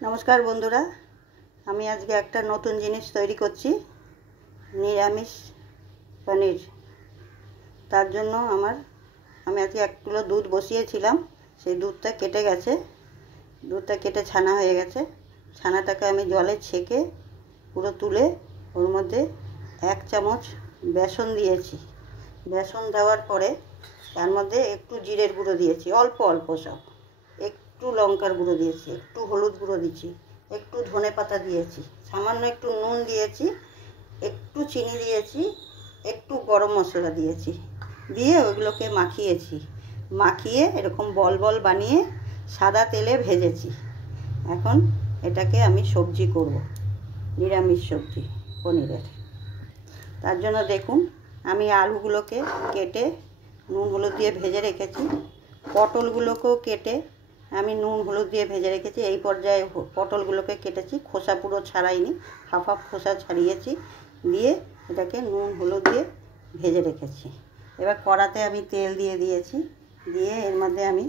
नमस्कार बंधुरा আমি আজকে একটা নতুন জিনিস তৈরি করছি নিরামিষ পনির। তার জন্য আমি আজকে 1 কিলো দুধ বসিয়েছিলাম, সেই দুধটা কেটে গেছে, দুধটা কেটে ছানা হয়ে গেছে। ছানাটাকে আমি জলে ছেঁকে পুরো তুলে ওর মধ্যে 1 চামচ বেসন দিয়েছি। বেসন দেওয়ার পরে তার মধ্যে একটু জিরের গুঁড়ো দিয়েছি, অল্প অল্প সব, একটু লঙ্কার গুঁড়ো দিয়েছি, একটু হলুদ গুঁড়ো দিয়েছি, একটু ধনে পাতা দিয়েছি, সামান্য একটু নুন দিয়েছি, একটু চিনি দিয়েছি, একটু গরম মশলা দিয়েছি, দিয়ে ওইগুলোকে মাখিয়েছি। মাখিয়ে এরকম বল বল বানিয়ে সাদা তেলে ভেজেছি। এখন এটাকে আমি সবজি করব, নিরামিষ সবজি পনিরের। তার জন্য দেখুন আমি আলুগুলোকে কেটে নুন হলুদ দিয়ে ভেজে রেখেছি, পটলগুলোকেও কেটে আমি নুন হলুদ দিয়ে ভেজে রেখেছি। এই পর্যায়ে পটলগুলোকে কেটেছি, খোসা পুরো ছাড়াইনি, হাফ হাফ খোসা ছাড়িয়েছি, দিয়ে এটাকে নুন হলুদ দিয়ে ভেজে রেখেছি। এবার কড়াতে আমি তেল দিয়ে দিয়েছি, দিয়ে এর মধ্যে আমি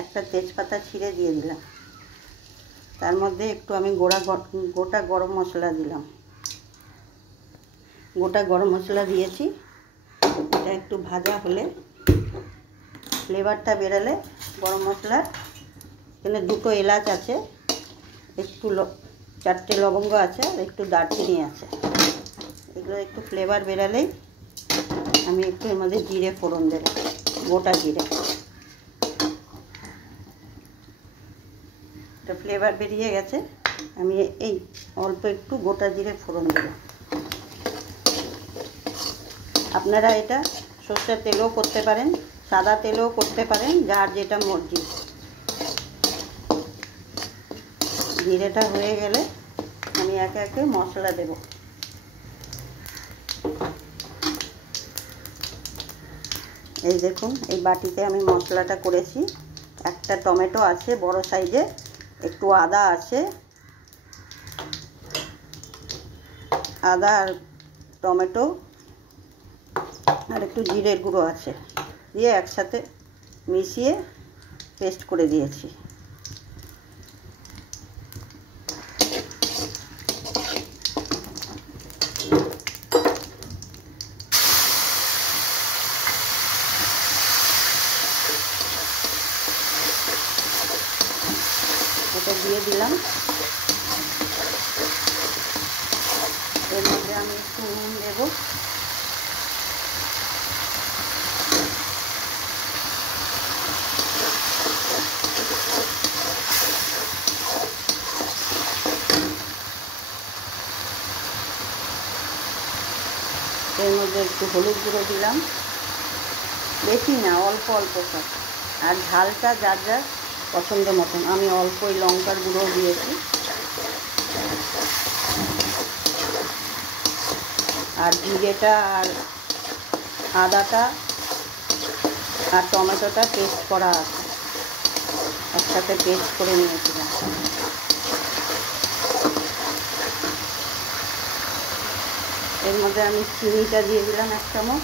একটা তেজপাতা ছিঁড়ে দিয়ে দিলাম। তার মধ্যে একটু আমি গোটা গরম মশলা দিলাম, গোটা গরম মশলা দিয়েছি। এটা একটু ভাজা হলে, ফ্লেভারটা বেরোলে গরম মশলার, এখানে 2টো এলাচ আছে, একটু 4টে লবঙ্গ আছে, আর একটু দারচিনি আছে। এগুলো একটু ফ্লেভার বেরালেই আমি একটু এর মধ্যে জিরে ফোড়ন দেব, গোটা জিরে। এটা ফ্লেভার বেরিয়ে গেছে, আমি এই অল্প একটু গোটা জিরে ফোড়ন দেব। আপনারা এটা সর্ষের তেলেও করতে পারেন, সাদা তেলেও করতে পারেন, যার যেটা মর্জি। জিরেটা হয়ে গেলে আমি একে একে মশলা দেব। এই দেখুন এই বাটিতে আমি মশলাটা করেছি। একটা টমেটো আছে বড় সাইজে, একটু আদা আছে, আদা আর টমেটো আর একটু জিরের গুঁড়ো আছে, দিয়ে একসাথে মিশিয়ে পেস্ট করে দিয়েছি। এটা দিয়ে দিলাম। এর মধ্যে আমি একটু নুন দেব, এর মধ্যে একটু হলুদ গুঁড়ো দিলাম, বেশি না, অল্প অল্প সব, আর ঝালটা যার যার পছন্দ মতন। আমি অল্পই লঙ্কার গুঁড়ো দিয়েছি, আর জিরেটা আর আদাটা আর টমেটোটা পেস্ট করা আছে, একসাথে পেস্ট করে নিয়েছিলাম। এর মধ্যে আমি চিনিটা দিয়ে দিলাম 1 চামচ,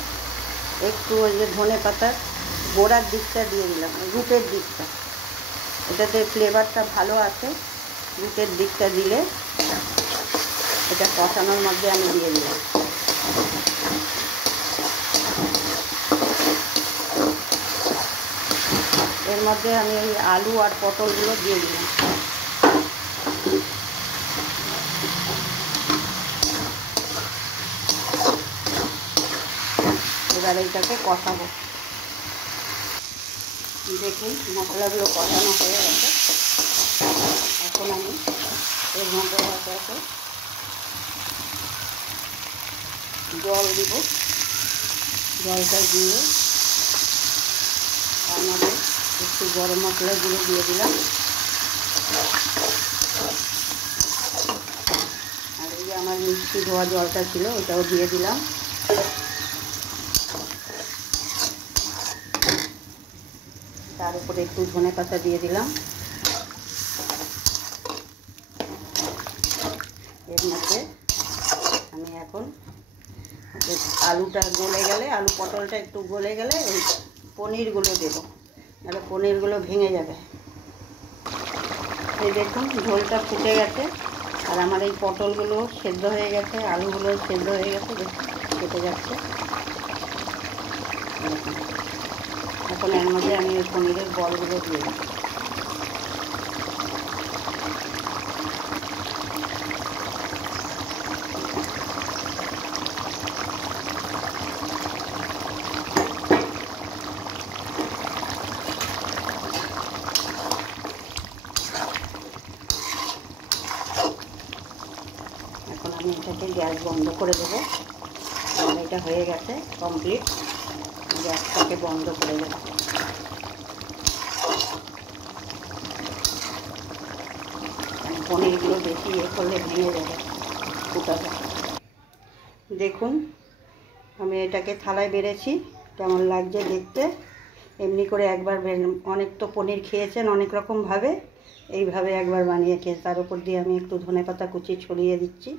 একটু ওই যে ধনে পাতার গোড়ার দিকটা দিয়ে দিলাম, রুটের দিকটা, এটাতে ফ্লেভারটা ভালো আসে। রুটের দিকটা দিলে এটা কষানোর মধ্যে আমি দিয়ে দিলাম। এর মধ্যে আমি এই আলু আর পটলগুলো দিয়ে দিলাম। এবার এইটাকে কষাবো। দেখুন মশলাগুলো কষানো হয়ে গেছে। এখন আমি এর মধ্যে জল দিব, জলটা দিয়ে তার মধ্যে একটু গরম মশলা গুঁড়ো দিয়ে দিলাম, আর এই যে আমার মিষ্টি ধোয়া জলটা ছিল ওটাও দিয়ে দিলাম। তার উপরে একটু ধনে পাতা দিয়ে দিলাম। এর মধ্যে আমি এখন আলুটা গলে গেলে, আলু পটলটা একটু গলে গেলে ওই পনিরগুলো দেবো, নাহলে পনিরগুলো ভেঙে যাবে। এই দেখুন ঝোলটা ফুটে গেছে, আর আমার এই পটলগুলো সেদ্ধ হয়ে গেছে, আলুগুলো সেদ্ধ হয়ে গেছে, কেটে যাচ্ছে। এখন এর মধ্যে আমি ওই পনিরের বলগুলো দিয়ে দিই। এখন আমি এটাকে গ্যাস বন্ধ করে দেবো। এটা হয়ে গেছে কমপ্লিট, গ্যাসটাকে বন্ধ করে দেবো। পনিরগুলো বেশি করলে ভেঙে যাবে, ফুটাবে। দেখুন আমি এটাকে থালায় বেড়েছি, কেমন লাগছে দেখতে। এমনি করে একবার অনেক তো পনির খেয়েছেন অনেক রকমভাবে, এইভাবে একবার বানিয়ে খেয়ে তার উপর দিয়ে আমি একটু ধনেপাতা কুচি ছড়িয়ে দিচ্ছি।